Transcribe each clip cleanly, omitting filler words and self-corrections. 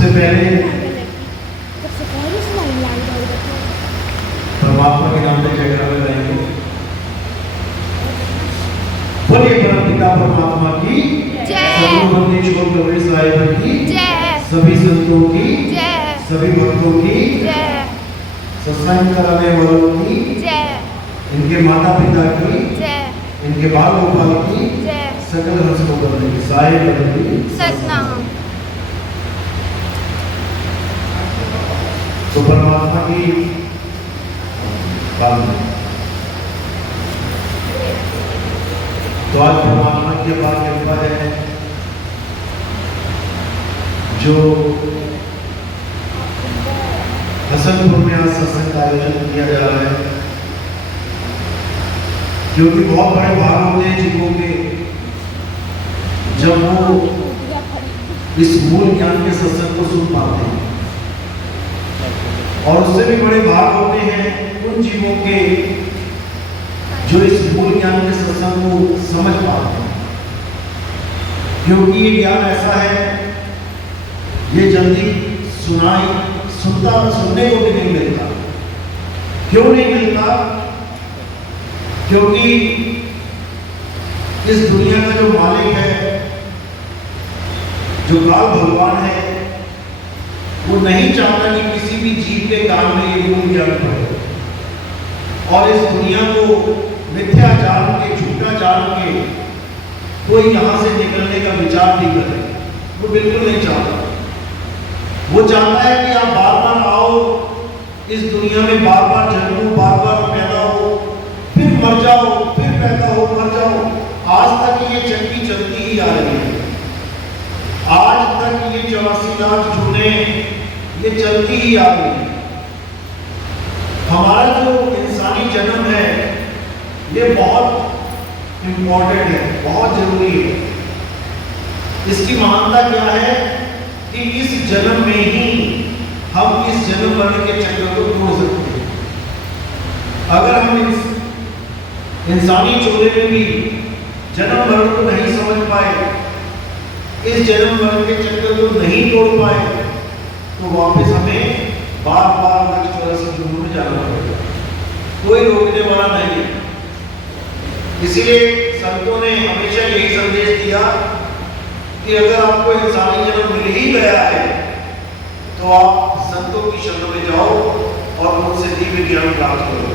सबसे पहले परमात्मा के नाम में जयकार लगाएंगे। बोलिए परम पिता परमात्मा की सर्वभूतनि छोड़ गौरी साहिब की सभी संतों की सभी भक्तों की सत्संग कराने वालों की इनके माता पिता की इनके बाल गोपाल की सकल हंस को करने की साहिब की सतनाम। तो परमात्मा की बात है। तो आज परमात्मा की बात कृपा है जो हसनपुर में आज सत्संग का आयोजन किया जा रहा है, क्योंकि बहुत बड़े भाग होते हैं जीवों के जब वो इस मूल ज्ञान के सत्संग को सुन पाते हैं, और उससे भी बड़े भाग होते हैं उन जीवों के जो इस मूल ज्ञान के सत्संग को समझ पाते हैं, क्योंकि ये ज्ञान ऐसा है, ये जल्दी सुनने को भी नहीं मिलता। क्यों नहीं मिलता? क्योंकि इस दुनिया का जो मालिक है, जो काल भगवान है, वो नहीं चाहता कि किसी भी जीव के काम में ये मूल ज्ञान पड़े, और इस दुनिया को मिथ्या जान के झूठा जान के कोई यहां से निकलने का विचार नहीं करे। वो बिल्कुल नहीं चाहता। वो चाहता है कि आप बार बार आओ इस दुनिया में, बार बार जन्मो, बार बार पैदा हो, फिर मर जाओ, फिर पैदा हो, मर जाओ। आज तक ये चक्की चलती ही आ रही है। आज तक ये 84 लाख जूने ये चलती ही आ रही है। हमारा जो इंसानी जन्म है ये बहुत इंपॉर्टेंट है, बहुत जरूरी है। इसकी महानता क्या है कि इस जन्म में ही हम इस जन्म मरण के चक्र को तोड़ सकते हैं। अगर हम इस इंसानी चोले में भी जन्म मरण को नहीं समझ पाए, इस जन्म मरण के चक्र को नहीं तोड़ पाए, तो वापस हमें बार बार नेक्स्ट 84 जन्म में जाना पड़ेगा। कोई रोकने वाला नहीं है। इसीलिए संतों ने हमेशा यही संदेश दिया कि अगर आपको इंसानी जन्म मिल ही गया है तो आप संतों की शरण में जाओ और उनसे दिव्य ज्ञान प्राप्त करो।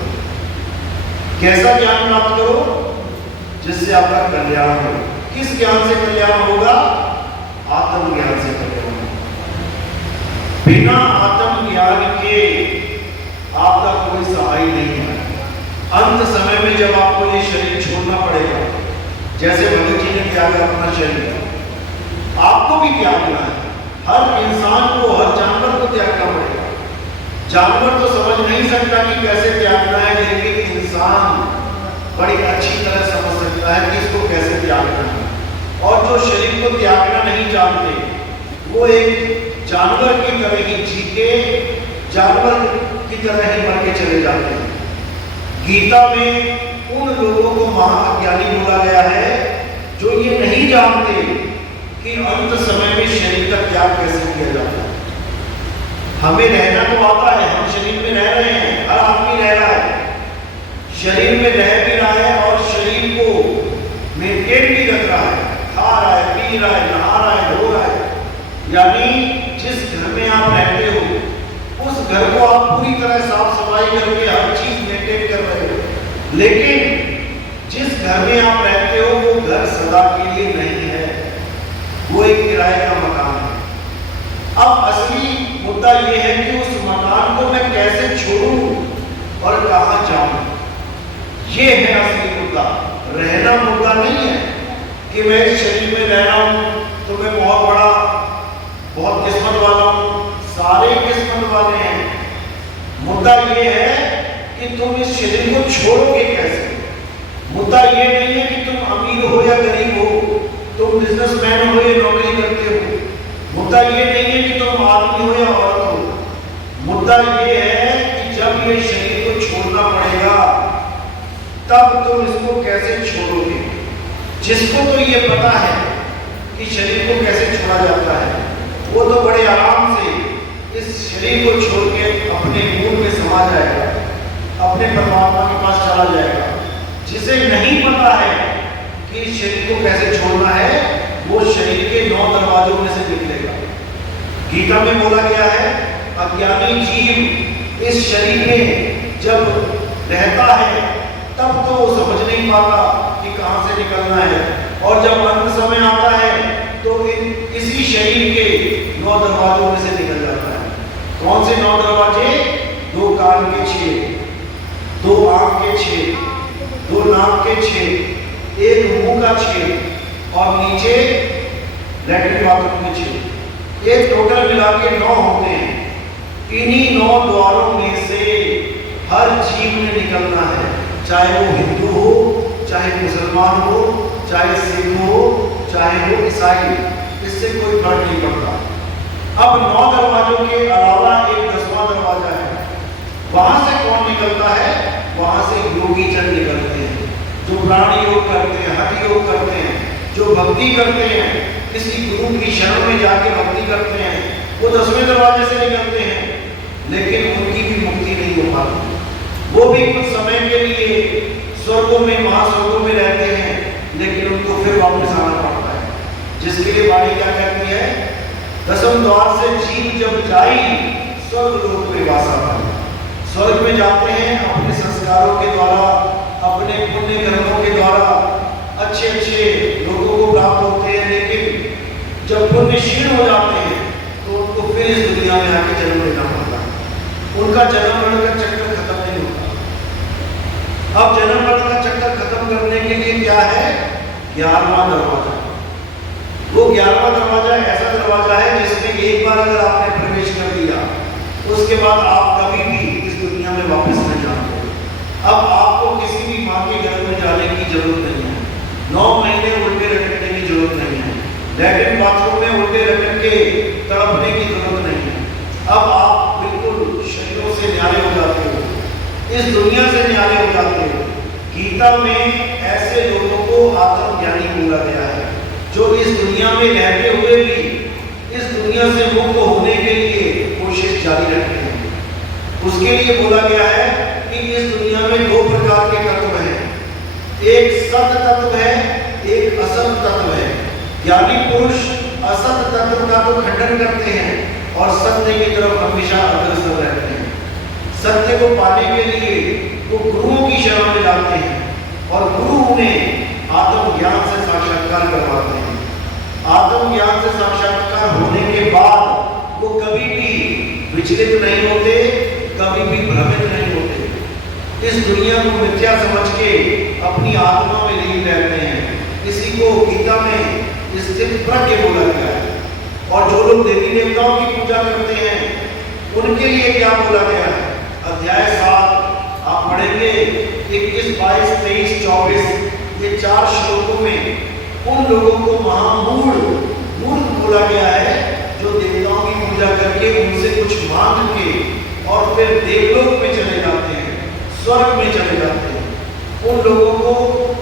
कैसा ज्ञान प्राप्त करो? जिससे आपका कल्याण हो। किस ज्ञान से कल्याण होगा? आत्मज्ञान से कल्याण होगा। बिना आत्मज्ञान के आपका कोई सहाय नहीं है। अंत समय में जब आपको ये शरीर छोड़ना पड़ेगा, जैसे भगत जी ने त्यागा अपना शरीर, आपको भी त्यागना है। हर इंसान को, हर जानवर को त्यागना पड़ेगा। जानवर तो समझ नहीं सकता कि कैसे त्यागना है, लेकिन इंसान बड़ी अच्छी तरह समझ सकता है कि इसको कैसे त्यागना है। और जो शरीर को त्यागना नहीं जानते, वो एक जानवर की तरह ही जी के जानवर की तरह ही मर के चले जाते हैं। गीता में उन लोगों को महाअज्ञानी बोला गया है जो ये नहीं जानते कि अंत समय में शरीर का त्याग कैसे किया जाता है। हमें रहना तो आता है, हम शरीर में रह रहे हैं, हर आदमी रह रहा है, शरीर में रह भी रहा है और शरीर को मेंटेन भी रख रहा है, खा रहा है, पी रहा है, नहा रहा है, धो रहा है। यानी जिस घर में आप रहते हो उस घर को आप पूरी तरह साफ सफाई करके हर चीज मेंटेन कर रहे हो, लेकिन जिस घर में आप रहते हो वो घर सदा के लिए नहीं है, वो एक किराए का मकान है। अब असली मुद्दा ये है कि उस मकान को मैं कैसे छोड़ूं और कहां जाऊं, ये है असली मुद्दा। रहना मुद्दा नहीं है कि मैं इस शरीर में रह रहा हूं तो मैं बहुत किस्मत वाला हूं। सारे किस्मत वाले हैं। मुद्दा ये है कि तुम इस शरीर को छोड़ोगे कैसे। मुद्दा ये नहीं है कि तुम अमीर हो या गरीब हो, तुम बिजनेसमैन हो या नौकरी करते हो। मुद्दा ये नहीं है कि तुम आदमी हो या औरत हो। मुद्दा ये है कि जब ये शरीर को छोड़ना पड़ेगा तब तुम इसको कैसे छोड़ोगे। जिसको तो ये पता है कि शरीर को कैसे छोड़ा जाता है, वो तो बड़े आराम से शरीर को छोड़ के अपने मूल में समा जाएगा, अपने परमात्मा के पास चला जाएगा। जिसे नहीं पता है कि इस शरीर को कैसे छोड़ना है, वो शरीर के 9 दरवाजों में से निकलेगा। गीता में बोला गया है, अज्ञानी जीव इस शरीर में जब रहता है तब तो वो समझ नहीं पाता कि कहां से निकलना है, और जब अंत समय आता है तो इसी शरीर के 9 दरवाजों में से निकल जाता है। कौन से 9 दरवाजे? 2 कान के छेद, 2 आंख के छेद, 2 नाक के छेद, 1 मुंह का छेद और नीचे लैट्रिन बाथरूम के छेद। ये टोटल मिला के 9 होते हैं। इन्हीं 9 द्वारों में से हर जीव ने निकलना है, चाहे वो हिंदू हो, चाहे मुसलमान हो, चाहे सिख हो, चाहे वो ईसाई, इससे कोई फर्क नहीं पड़ता। अब 9 दरवाजों के अलावा एक 10वां दरवाजा है। वहां से कौन निकलता है? वहां से योगी जन निकलते हैं, जो प्राण योग करते हैं, हठ योग करते हैं, जो भक्ति करते हैं, किसी गुरु की शरण में जाके भक्ति करते हैं, वो 10वें दरवाजे से निकलते हैं। लेकिन उनकी भी मुक्ति नहीं हो पाती। वो भी कुछ समय के लिए स्वर्गों में, महास्वर्गों में रहते हैं, लेकिन उनको फिर वापस आना पड़ता है। जिसके लिए वाणी क्या कहती है? 10वें द्वार से जीव जब जाई स्वर्ग लोक में वासा पाई। स्वर्ग में जाते हैं अपने संस्कारों के द्वारा, अपने पुण्य कर्मों के द्वारा, अच्छे अच्छे लोगों को प्राप्त होते हैं। लेकिन जब पुण्य क्षीण हो जाते हैं तो उनको फिर इस दुनिया में आके जन्म लेना पड़ता है। उनका जन्म मरण का चक्कर खत्म नहीं होता। अब जन्म मरण का चक्कर खत्म करने के लिए क्या है? 11वां दरवाजा। वो 11वां दरवाजा ऐसा दरवाजा है जिसमें एक बार अगर आपने प्रवेश कर दिया, उसके बाद आप कभी भी इस दुनिया में वापस नहीं जाते। अब आपको किसी भी माँ के घर में जाने की जरूरत नहीं है, 9 महीने उल्टे रटने की जरूरत नहीं है, लैट्रिन बाथरूम में उल्टे रटन के तड़पने की जरूरत नहीं है। अब आप बिल्कुल शरीरों से न्यारे हो जाते हो, इस दुनिया से न्यारे हो जाते हो। गीता में ऐसे लोगों को आत्मज्ञानी बोला गया है, जो इस दुनिया में रहते हुए भी इस दुनिया से मुक्त होने के लिए कोशिश जारी रखते हैं। उसके लिए बोला गया है कि इस दुनिया में 2 प्रकार के तत्व हैं, एक सत तत्व है, एक असत तत्व है। ज्ञानी पुरुष असत तत्व का तो खंडन करते हैं और सत्य की तरफ हमेशा अग्रसर रहते हैं। सत्य को पाने के लिए वो गुरुओं की शरण में जाते हैं और गुरु उन्हें आत्मज्ञान से साक्षात्कार करवाते हैं। आत्मज्ञान से साक्षात्कार होने के बाद वो कभी भी विचलित नहीं होते, कभी भी भ्रमित नहीं होते। इस दुनिया को मिथ्या समझ के अपनी आत्मा में लीन रहते हैं। इसी को गीता में स्थित प्रज्ञ बोला गया है। और जो लोग देवी देवताओं की पूजा करते हैं उनके लिए क्या बोला गया है? अध्याय 7 आप पढ़ेंगे 21, 22, 23, 24 ये 4 श्लोकों में उन लोगों को मूर्ख बोला गया है, जो देवताओं की पूजा करके उनसे कुछ मांग के और फिर देवलोक में चले जाते हैं, स्वर्ग में चले जाते हैं। उन लोगों को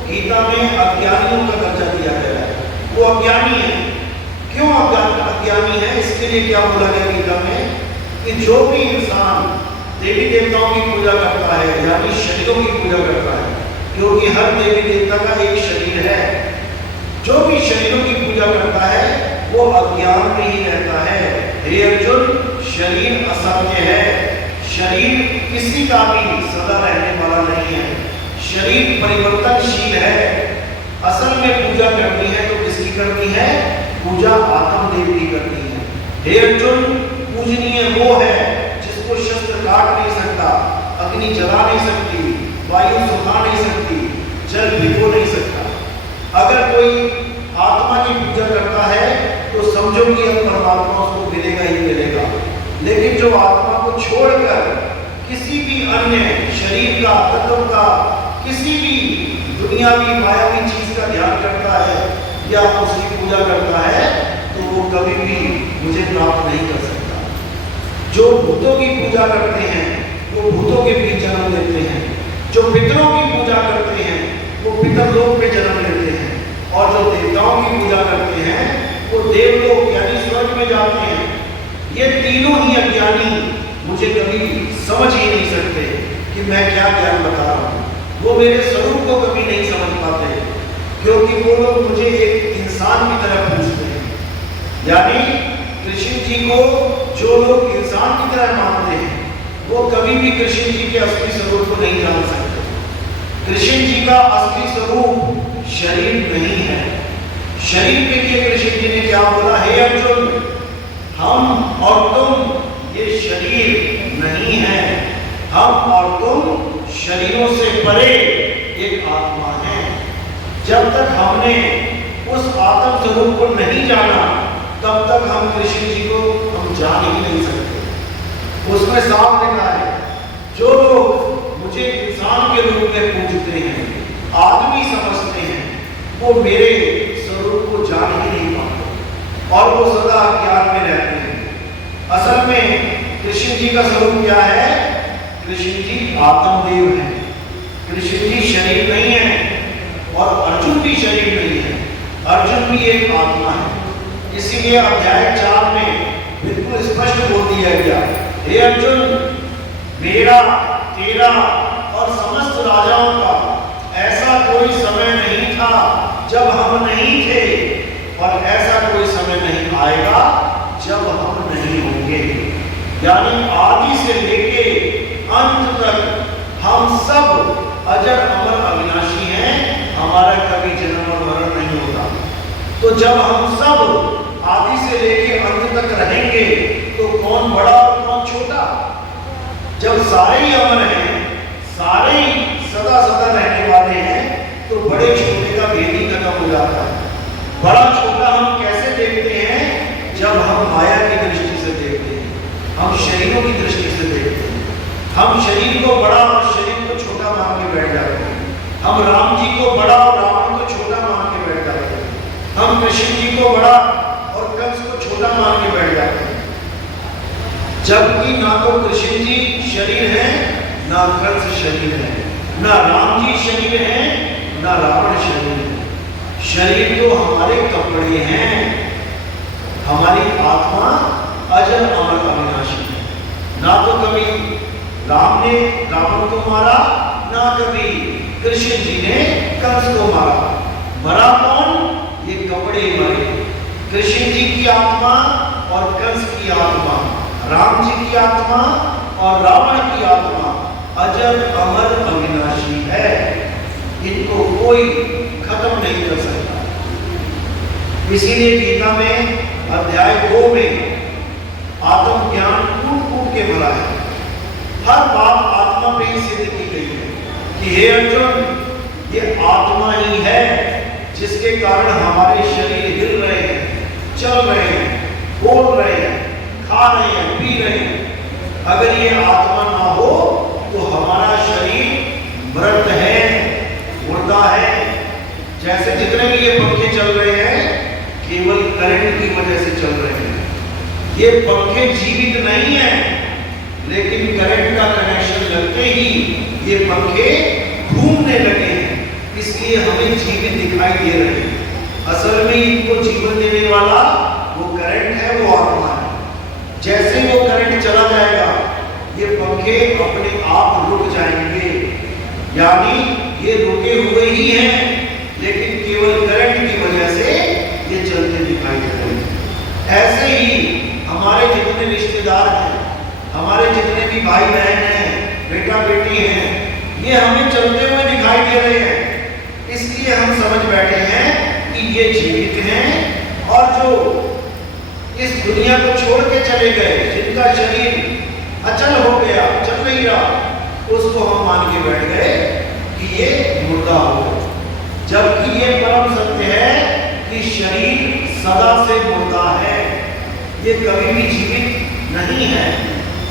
गीता में अज्ञानियों का दर्जा दिया गया है। वो अज्ञानी है। क्यों अज्ञानी है? इसके लिए क्या बोला गया गीता में कि जो भी इंसान देवी देवताओं की पूजा करता है, यानी शरीरों की पूजा करता है, क्योंकि हर देवी देवता का एक शरीर है, जो भी शरीरों की पूजा करता है वो अज्ञान में ही रहता है। हे अर्जुन, शरीर असत्य है, शरीर किसी का भी सदा रहने वाला नहीं है, शरीर परिवर्तनशील है। असल में पूजा करनी है तो किसकी करनी है? पूजा आत्मदेव की करनी है। हे अर्जुन, पूजनीय वो है जिसको शस्त्र काट नहीं सकता, अग्नि जला नहीं सकती, वायु सुखा नहीं सकती, जल भिगो नहीं सकता। अगर कोई आत्मा की पूजा करता है तो समझो कि अब परमात्मा उसको मिलेगा ही मिलेगा। लेकिन जो आत्मा को छोड़कर किसी भी अन्य शरीर का, तत्व का, किसी भी दुनियावी मायावी चीज का ध्यान करता है या उसकी पूजा करता है तो वो कभी भी मुझे प्राप्त नहीं कर सकता। जो भूतों की पूजा करते हैं वो भूतों के बीच जन्म लेते हैं, जो पितरों की पूजा करते हैं वो पितरलोक में जन्म लेते हैं, और जो देवताओं की पूजा करते हैं वो देवलोक यानी स्वर्ग में जाते हैं। ये तीनों ही अज्ञानी मुझे कभी समझ ही नहीं सकते कि मैं क्या ज्ञान बता रहा हूँ। वो मेरे स्वरूप को कभी नहीं समझ पाते, क्योंकि वो लोग मुझे एक इंसान की तरह पूछते हैं। यानी कृष्ण जी को जो लोग इंसान की तरह मानते हैं, वो कभी भी कृष्ण जी के असली स्वरूप को नहीं जान सकते। कृष्ण जी का असली स्वरूप शरीर नहीं है। शरीर के लिए कृष्ण जी ने क्या बोला, हे अर्जुन, हम और तुम ये शरीर नहीं है, हम और तुम शरीरों से परे एक आत्मा है। जब तक हमने उस आत्म स्वरूप को नहीं जाना, तब तक हम कृष्ण जी को हम जान ही नहीं सकते। उसमें साफ लिखा है, जो लोग मुझे इंसान के रूप में पूजते हैं, आदमी समझते हैं, वो मेरे स्वरूप को जान ही नहीं पाते और वो सदा अज्ञान में रहते हैं। असल में कृष्ण जी का स्वरूप क्या है? कृष्ण जी आत्मदेव है। कृष्ण जी शरीर नहीं है और अर्जुन भी शरीर नहीं है। अर्जुन भी एक आत्मा है। इसीलिए अध्याय 4 में बिल्कुल स्पष्ट बोल दिया गया, हे अर्जुन, मेरा, तेरा और समस्त राजाओं का ऐसा कोई समय नहीं था जब हम नहीं थे, और ऐसा कोई समय नहीं आएगा जब हम नहीं होंगे। यानी आदि से लेके अंत तक हम सब अजर अमर अविनाशी हैं, हमारा कभी जन्म और मरण नहीं होता। तो जब हम सब आदि से लेके अंत तक रहेंगे, तो कौन बड़ा और कौन छोटा? जब सारे ही अमर हैं, सारे ही सदा सदा रहने वाले हैं, तो बड़े छोटे का भेद ही खत्म हो जाता है। बड़ा छोटा हम कैसे देखते हैं? जब हम माया की दृष्टि से देखते हैं, हम शरीरों की दृष्टि से देखते हैं। हम शरीर को बड़ा और शरीर को छोटा मान के बैठ जाते हैं। हम राम जी को बड़ा और रावण को छोटा मान के बैठ जाते हैं। हम कृष्ण जी को बड़ा और कंस को छोटा मान के बैठ जाते हैं, जबकि ना तो कृष्ण जी शरीर है, ना कंस शरीर है, ना राम जी शरीर है, ना रावण शरीर है। शरीर तो हमारे कपड़े हैं, हमारी आत्मा अजर अमर अविनाशी है। ना तो कभी राम ने रावण को मारा, ना कभी कृष्ण जी ने कंस को मारा। मरा कौन? ये कपड़े मरे। कृष्ण जी की आत्मा और कंस की आत्मा, राम जी की आत्मा और रावण की आत्मा अजर अमर अविनाशी है। इनको कोई खत्म नहीं कर सकता। इसीलिए गीता में अध्याय 2 में आत्म ज्ञान कूट कूट के भरा है। हर बात आत्मा पे ही सिद्ध की गई है कि हे अर्जुन, ये आत्मा ही है जिसके कारण हमारे शरीर हिल रहे हैं, चल रहे हैं, बोल रहे हैं, खा रहे हैं, पी रहे हैं। अगर ये आत्मा ना हो तो हमारा शरीर मृत है, मुर्दा है। जैसे जितने भी ये पंखे चल रहे हैं, केवल करंट की वजह से चल रहे हैं। ये पंखे जीवित नहीं है, लेकिन करंट का कनेक्शन लगते ही ये पंखे घूमने लगे हैं, इसलिए हमें जीवित दिखाई दे रहे हैं। असल में इनको जीवन देने वाला वो करंट है, वो आत्मा है। जैसे वो करंट चला जाएगा, ये पंखे अपने आप रुक जाएंगे। यानी ये रुके हुए ही हैं, लेकिन केवल करंट की वजह से ये चलते दिखाई दे रहे हैं। ऐसे ही हमारे जितने रिश्तेदार हैं, हमारे जितने भी भाई बहन हैं, बेटा बेटी हैं, ये हमें चलते हुए दिखाई दे रहे हैं। इसलिए हम समझ बैठे हैं कि ये जीवित हैं, और जो इस दुनिया को छोड़ के चले गए, जिनका शरीर अचल हो गया, चल नहीं रहा, उसको हम मान के बैठ गए कि ये मुर्दा हो गया। जबकि ये परम सत्य है कि शरीर सदा से मुर्दा है, ये कभी भी जीवित नहीं है।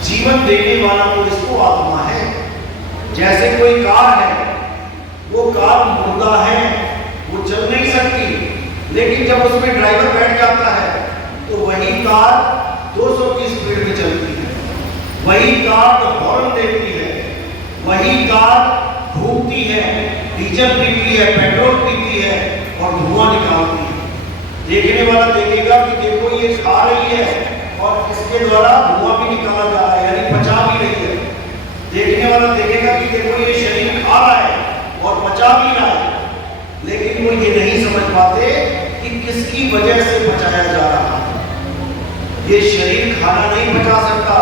जीवन देने वाला तो इसको आत्मा है। जैसे कोई कार है, वो कार मुर्दा है, वो चल नहीं सकती, लेकिन जब उसमें ड्राइवर बैठ जाता है तो वही कार 200 की स्पीड में चलती है, वही कार हॉर्न देती है, वही कार घूमती है, डीजल पीती है, पेट्रोल पीती है और धुआं निकालती है। देखने वाला देखेगा कि देखो ये खा रही है और इसके द्वारा धुआं भी निकाला जा रहा है, यानी पचा भी रही है। देखने वाला देखेगा कि देखो ये शरीर खा रहा है और पचा भी रहा है, लेकिन वो ये नहीं समझ पाते कि किसकी वजह से पचाया जा रहा है। ये शरीर खाना नहीं पचा सकता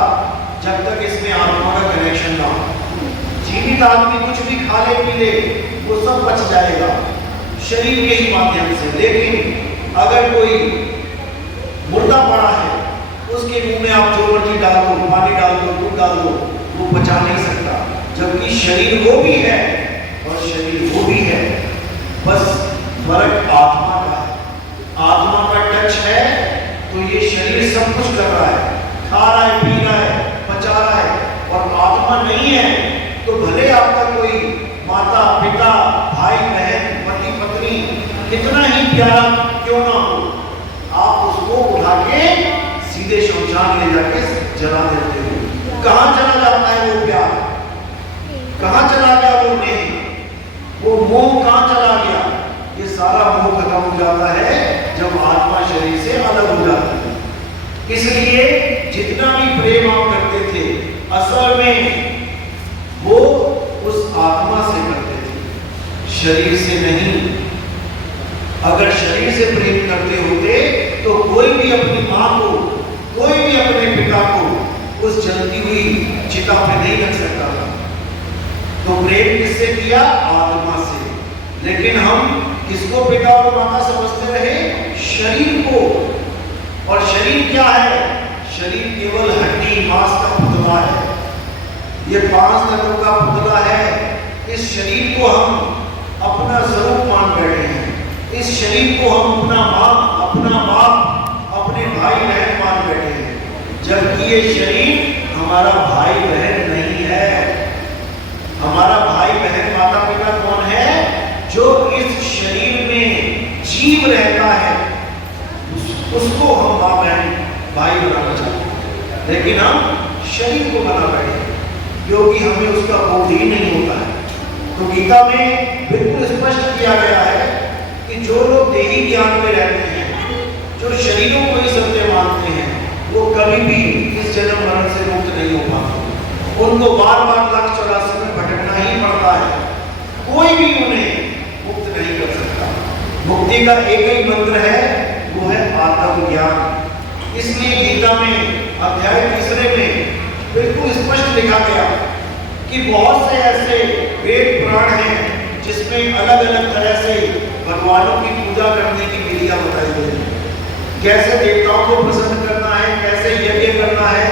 जब तक इसमें आत्मा का कनेक्शन ना हो। जीवित आदमी कुछ भी खा ले पी ले, वो सब पच जाएगा शरीर के ही माध्यम से। लेकिन अगर कोई मुर्दा पड़ा है, उसके मुंह में आप जो मर्जी डाल दो, पानी डाल दो, दूध डाल दो, वो पचा नहीं सकता। जबकि शरीर वो भी है और शरीर वो भी है, बस फर्क आत्मा का है। आत्मा का टच है तो ये शरीर सब कुछ कर रहा है, खा रहा है, पी रहा है, पचा रहा है। और आत्मा नहीं है तो भले आपका कोई माता पिता भाई बहन पति पत्नी कितना ही प्यारा क्यों ना हो, आप उसको उठा के सीधे शमशान ले जाके जला देते हो। कहां चला जाता है वो प्यार, कहां चला गया वो नेह, वो मोह कहां चला गया? ये सारा मोह खत्म हो जाता है जब आत्मा शरीर से अलग हो जाती है। इसलिए जितना भी प्रेम आप करते थे, असल में वो उस आत्मा से करते थे, शरीर से नहीं। अगर शरीर से प्रेम करते होते तो कोई भी अपनी मां को, कोई भी अपने पिता को उस जलती हुई चिता पे नहीं रख सकता था। तो प्रेम किससे किया? आत्मा से। लेकिन हम किसको पिता और माता समझते रहे? शरीर को। और शरीर क्या है? शरीर केवल हड्डी मांस का पुतला है। ये 5 तत्वों का पुतला है। इस शरीर को हम अपना स्वरूप मान बैठे हैं। इस शरीर को हम अपना मां, अपना बाप, अपने भाई बहन मान बैठे हैं, जबकि ये शरीर हमारा भाई बहन नहीं है। हमारा भाई बहन माता पिता कौन है? जो इस शरीर में जीव रहता है, उसको हम मां बहन भाई बनाना चाहते हैं। लेकिन हम शरीर को बना बैठे क्योंकि हमें उसका बोध ही नहीं होता है। तो गीता में बिल्कुल स्पष्ट किया गया है कि जो लोग देही ज्ञान में रहते हैं, जो शरीरों को ही सत्य मानते हैं, वो कभी भी इस जन्म मरण से मुक्त नहीं हो पाते। उनको बार बार लाख 84 में भटकना ही पड़ता है। कोई भी उन्हें मुक्त नहीं कर सकता। मुक्ति का एक ही मंत्र है, वो है आत्म ज्ञान। इसलिए गीता में अध्याय 3 में बिल्कुल स्पष्ट लिखा गया कि बहुत से ऐसे वेद पुराण हैं जिसमें अलग अलग तरह से भगवानों की पूजा करने की विधियां बताई गई हैं। कैसे देवताओं को प्रसन्न करना है, कैसे यज्ञ करना है,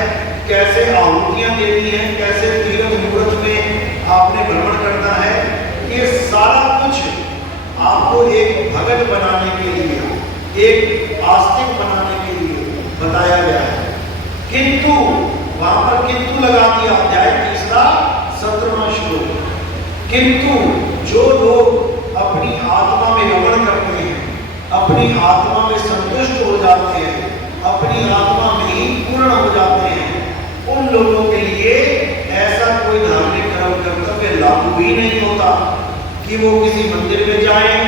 कैसे आहुतियां देनी है, कैसे तीर्थ मुहूर्त में आपने भ्रमण करना है। ये सारा कुछ आपको एक भगत बनाने के लिए, एक आस्तिक बनाने के लिए बताया गया है। किंतु वहां पर किंतु लगा दिया, अध्याय 3 17वां श्लोक। किंतु जो लोग अपनी आत्मा में रमण करते हैं, अपनी आत्मा में संतुष्ट हो जाते हैं, अपनी आत्मा में ही पूर्ण हो जाते हैं, उन लोगों के लिए ऐसा कोई धार्मिक कर्म कर्तव्य लागू ही नहीं होता कि वो किसी मंदिर में जाएं,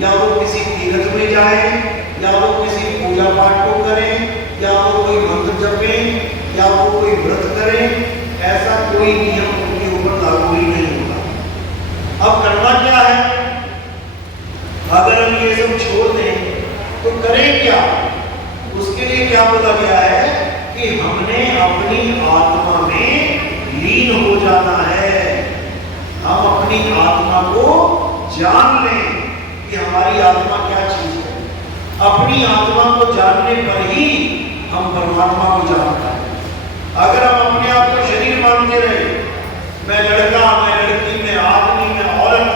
या वो किसी तीर्थ में जाएं, या वो किसी पूजा पाठ को करें, या वो कोई मंत्र जपें, या वो कोई व्रत करें। ऐसा कोई नियम उनके ऊपर लागू ही नहीं होता। अब करना क्या है? अगर हम ये सब छोड़ दें तो करें क्या? उसके लिए क्या बोला गया है कि हमने अपनी आत्मा में लीन हो जाना है। हम अपनी आत्मा को जान लें कि हमारी आत्मा क्या चीज है। अपनी आत्मा को जानने पर ही हम परमात्मा को जानते हैं। अगर हम अपने आप को शरीर मानते रहे, मैं लड़का, मैं लड़की, मैं आदमी, मैं औरत,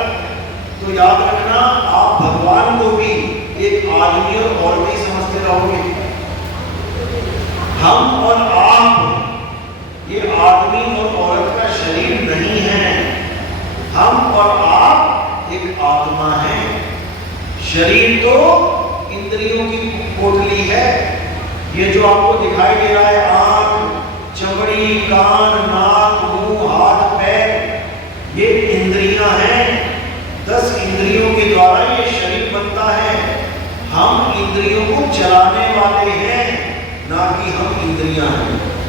तो याद रखना आप भगवान को भी एक आदमी और औरत ही समझते रहोगे। हम और आप ये आदमी और औरत का शरीर नहीं है। हम और आप एक आत्मा है। शरीर तो इंद्रियों की कोठली है। ये जो आपको दिखाई दे रहा है, आंख, चमड़ी, कान, नाक, मुंह, हाथ, पैर, ये इंद्रियां हैं। 10 इंद्रियों के द्वारा ये शरीर बनता है। हम इंद्रियों को चलाने वाले हैं, ना कि हम इंद्रियां हैं,